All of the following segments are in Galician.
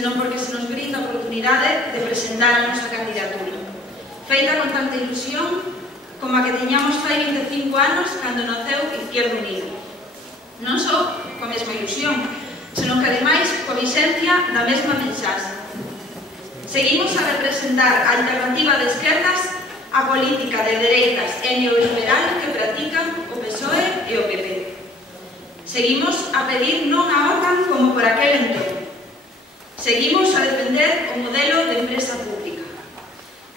senón porque se nos brinda a oportunidade de presentar a nosa candidatura, feita con tanta ilusión como a que teñamos fai 25 anos cando naceu Izquierda Unida. Non só coa mesma ilusión, senón que ademais coa vixencia da mesma mensaxe. Seguimos a representar a alternativa de esquerdas á política de dereitas e neoliberal que practican o PSOE e o PP. Seguimos a pedir non a OTAN como por aquel entorno. Seguimos a defender o modelo de empresa pública.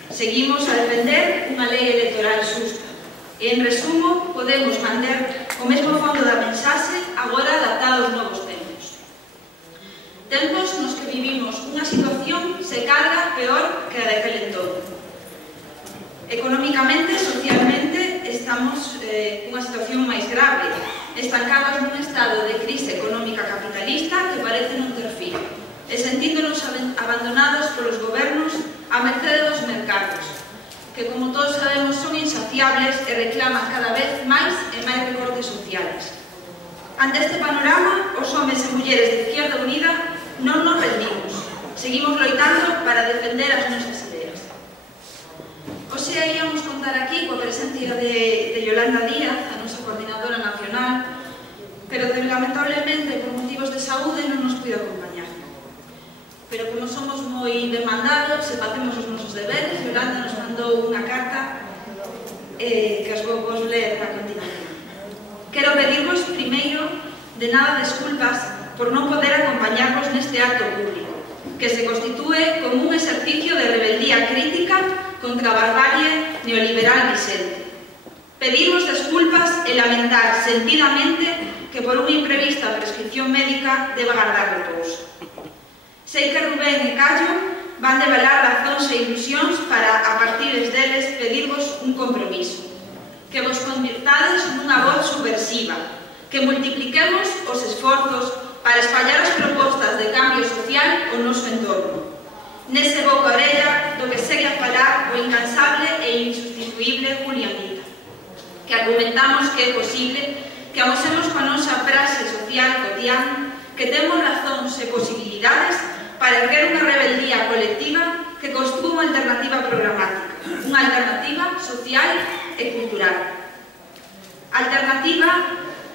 Seguimos a defender unha lei electoral xusta. E, en resumo, podemos manter o mesmo fondo da mensaxe agora adaptado aos novos tempos. Tempos nos que vivimos unha situación se cadra peor que a daquele entorno. Económicamente, socialmente, estamos nunha situación máis grave, estancados nun estado de crise económica capitalista que parece non ter fin, e sentíndonos abandonados polos gobernos á mercede dos mercados, que, como todos sabemos, son insaciables e reclaman cada vez máis e máis recortes sociales. Ante este panorama, os homes e mulleres de Izquierda Unida non nos rendimos, seguimos loitando para defender as nosas ideas. Hoxe íamos contar aquí coa presencia de Yolanda Díaz, a nosa coordinadora nacional, pero lamentablemente por motivos de saúde non nos puido acompañar. Pero como somos moi demandados e facemos os nosos deberes, Yolanda nos mandou unha carta que os vou ler a continuación. Quero pedirvos primeiro de nada desculpas por non poder acompañarvos neste acto público, que se constitúe como un exercicio de rebeldía crítica contra a barbarie neoliberal vixente. Pedirvos desculpas e lamentar sentidamente que por unha imprevista prescripción médica deba guardar repouso. Sei que Rubén e Callo van develar razóns e ilusións para, a partir deles, pedirvos un compromiso, que vos convirtades nunha voz subversiva, que multipliquemos os esforzos para espallar as propostas de cambio social ao noso entorno, nese boca orella do que segue a falar o incansable e insustituible Julianita, que argumentamos que é posible que amosemos coa nosa praxe social cotián que temos razóns e posibilidades para erguer unha rebeldía colectiva que construa unha alternativa programática, unha alternativa social e cultural. Alternativa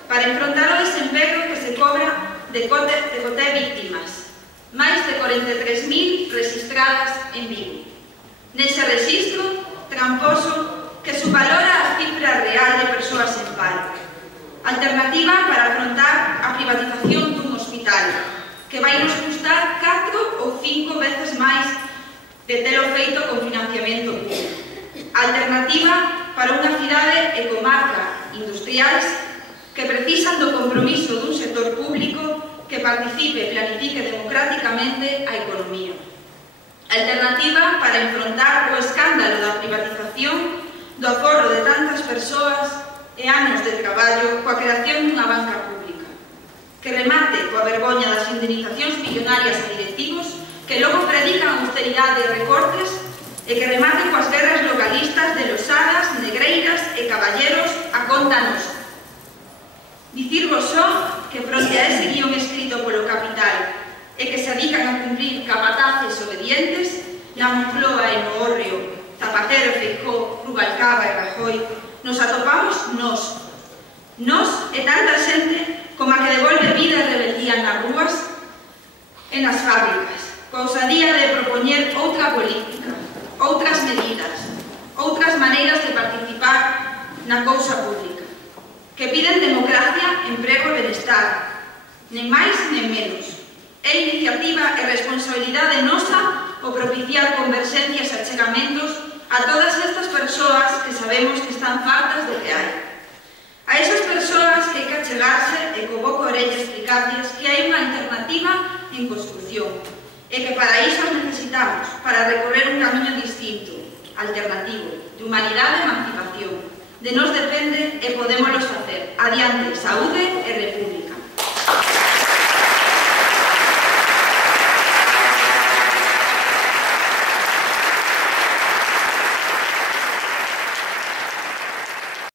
para enfrontar o desemprego que se cobra de coté víctimas, máis de 43.000 registradas en Vigo. Nese registro tramposo que subvalora a cifra real de persoas en paro. Alternativa para afrontar a privatización dun hospital, que vai nos custar 4 ou 5 veces máis de telo feito con financiamento público. Alternativa para unha cidade e comarca industriais que precisan do compromiso dun sector público que participe e planifique democráticamente a economía. Alternativa para enfrontar o escándalo da privatización do aforro de tantas persoas e anos de traballo coa creación dunha banca pública, que remate coa vergoña das indemnizacións millonarias a directivos que logo predican austeridade e recortes e que remate coas guerras localistas de losadas, negreiras e caballeros a conta nosa. Dicirvos só que fronte a ese guión escrito polo capital e que se adican a cumprir capataces obedientes, na Moncloa e no Hórreo, Zapatero, Feijóo, Rubalcaba e Rajoy, nos atopamos nós e tanta xente como a que devolve vida e rebeldía nas rúas e nas fábricas, coa ousadía de propoñer outra política, outras medidas, outras maneiras de participar na cousa pública, que piden democracia, emprego e benestar, nen máis nen menos. É iniciativa e responsabilidade nosa o propiciar converxencias e achegamentos a todas estas persoas que sabemos que están fartas do que hai. A esas persoas que hai que achegarse e co boca orella explicarles que hai unha alternativa en construción e que para iso as necesitamos, para recorrer un camiño distinto, alternativo, de humanidade e emancipación. De nos depende e podémoslo facer. Adiante, saúde e república.